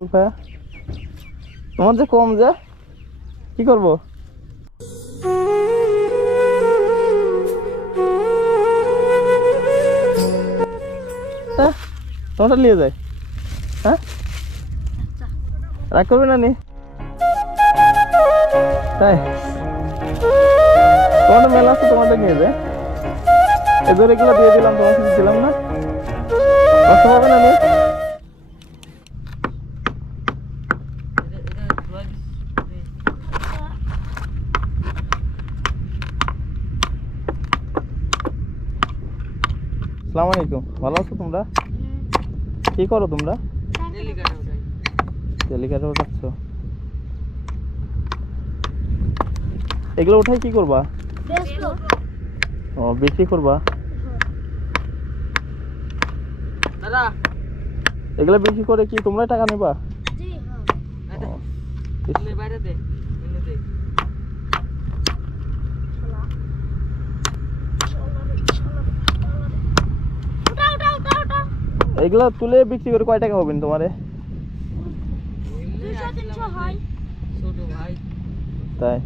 তোমার যে কম যে কি করবো? হ্যাঁ তোমারটা নিয়ে যায়। হ্যাঁ রাগ করবে না নি? তাই তোমারটা মেলা আছে, তোমারটা নিয়ে যায়। এদের এগুলো দিয়ে দিলাম, তোমার কিছু দিলাম না, কষ্ট হবে না নি? আসসালামু আলাইকুম, ভালো আছো তোমরা? কি করো তোমরা? তেলিকাটা উঠাচ্ছ? এগুলো উঠাই কি করবা? ও বিক্রি করবা? এগুলো বিক্রি করে কি তোমরা টাকা নেবা? এগুলো তুলে বিক্রি করে কয় টাকা হবেন তোমারে? তাই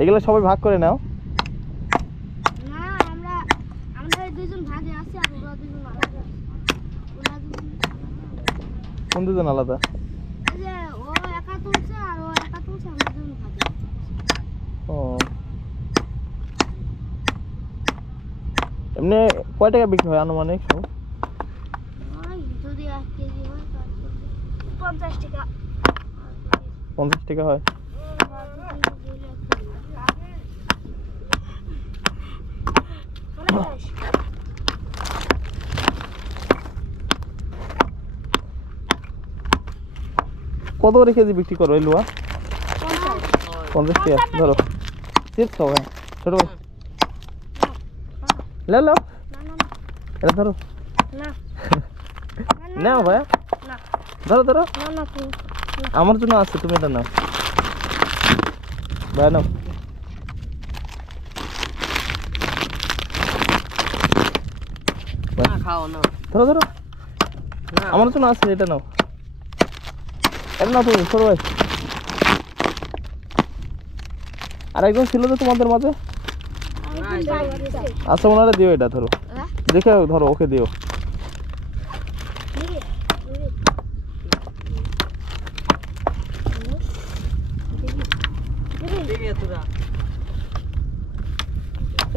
এগুলো সবাই ভাগ করে নাও? কোন দুজন আলাদা? ও এমনি কয় টাকা বিক্রি হয় আনুমানিক সব? 50 টাকা হয়। কত করে কেজি বিক্রি করো এই লোয়া? 50 টাকা। ধরো চিপস খাও ভাই, ছোট ভাই লে লো, এটা ধরো নাও ভাই, ধরো ধরো, আমার জন্য আছে, তুমি এটা নাও ভাই, নাও। ধরো ধরো, আমার জন্য আছে, এটা নাও, এটা নাও তুমি, ছোট ভাই। আর একজন ছিল তো তোমাদের মাঝে? আচ্ছা ওনারা দিও, এটা ধরো, দেখে ধরো, ওকে দিও।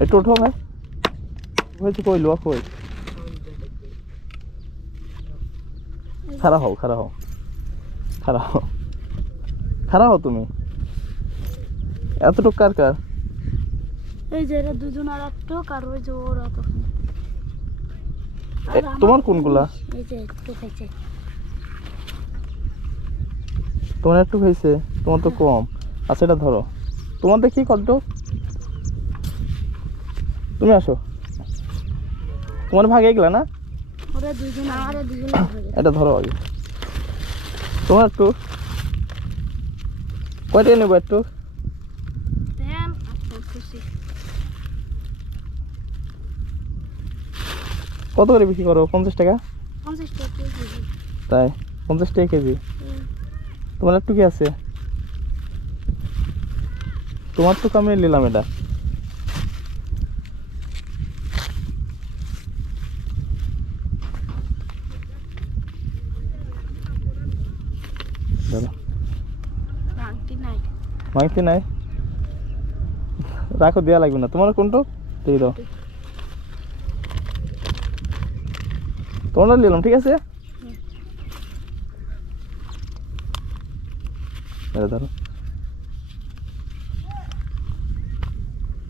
একটু ওঠো ভাই, হয়েছে কই লোয়া কই? খাড়া হও, খাড়া হও, খাড়া হও, খাড়া হও তুমি। এতটুক কার কার? এই যে এরা দুজন, আর একটুক, আর ওই যে ওরা তখন। তোমার কোনগুলা? এই যে কোথায়? তোমার একটু হয়েছে, তোমার তো কম। আচ্ছা এটা ধরো, তোমার দেখি কত, তুমি আসো, তোমার ভাগে এগুলা না? ওরা দুজন, আর দুজন। এটা ধরো আগে, তোমার একটু কয়টা নেবো একটু? দেন আপনার খুশি। কত করে বিক্রি করো? 50 টাকা। 50 টাকা কেজি। তাই 50 টাকা কেজি। তোমার একটু কি আছে? তোমার তো আমি নিলাম এটা। মাংতি নাই, রাখো, দেওয়া লাগবে না। তোমার কোনটা দিয়ে দাও, তোমার নিলাম, ঠিক আছে। ধরো,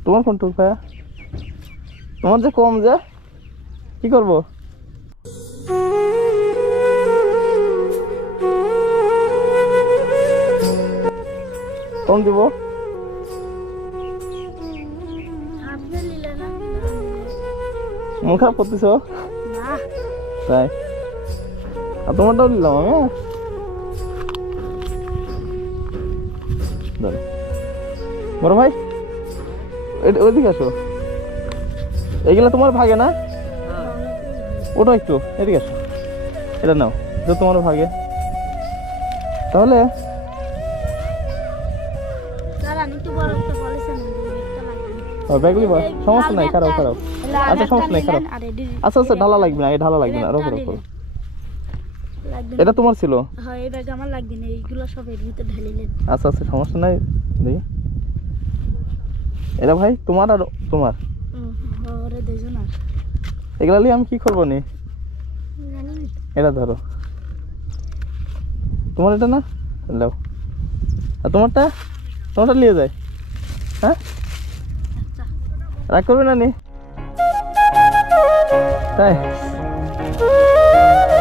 তোমার কোনটুক ভাইয়া? তোমার যে কম যে কি করবো? কম দিব? মন খারাপ করতেছ? তাই আর তোমারটাও নিলাম আমি। বড় ভাই ওইদিকে আসো, এইগুলা তোমার ভাগে না? ওটা একটু এদিকে আসো, এটা নাও, যে তোমার ভাগে। তাহলে দাঁড়ান একটু বড় একটা পলিসি নেন একটা লাগবে ব্যাগ লিবা সমস্যা নাই, খারাপ খারাপ। আচ্ছা সমস্যা নাই, খারাপ। আচ্ছা আচ্ছা ঢালা লাগবে না, এই ঢালা লাগবে না, রোক রোক লাগবে এটা তোমার ছিল? হ্যাঁ এই ব্যাগ আমার লাগবে না, এইগুলো সব এর ভিতরে ঢেলিলেন। আচ্ছা আচ্ছা সমস্যা নাই, দেখি এটা ভাই তোমার আর তোমার ওরে দুজন আর এগুলা নিয়ে আমি কি করবো নি? জানি না। এটা ধরো, তোমার এটা না, দাও। আর তোমারটা, তোমারটা নিয়ে যায়। হ্যাঁ আচ্ছা রাগ করবে না নি? তাই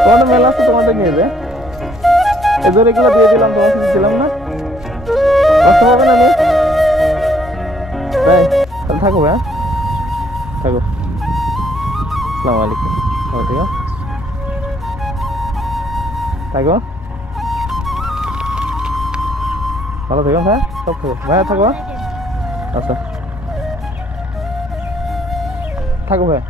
তোমারটা মেলা আছে, তোমারটা নিয়ে যায়। এই ধরে এগুলো দিয়ে দিলাম, তোমার কিছু দিলাম না, কষ্ট হবে না নি? তাই তাহলে থাকো, হ্যাঁ থাকো। আসসালামু আলাইকুম, ভালো থেকো, থাকো ভালো থেকো। হ্যাঁ সব থাকো, ভাইয়া থাকো। আচ্ছা থাকো ভাইয়া।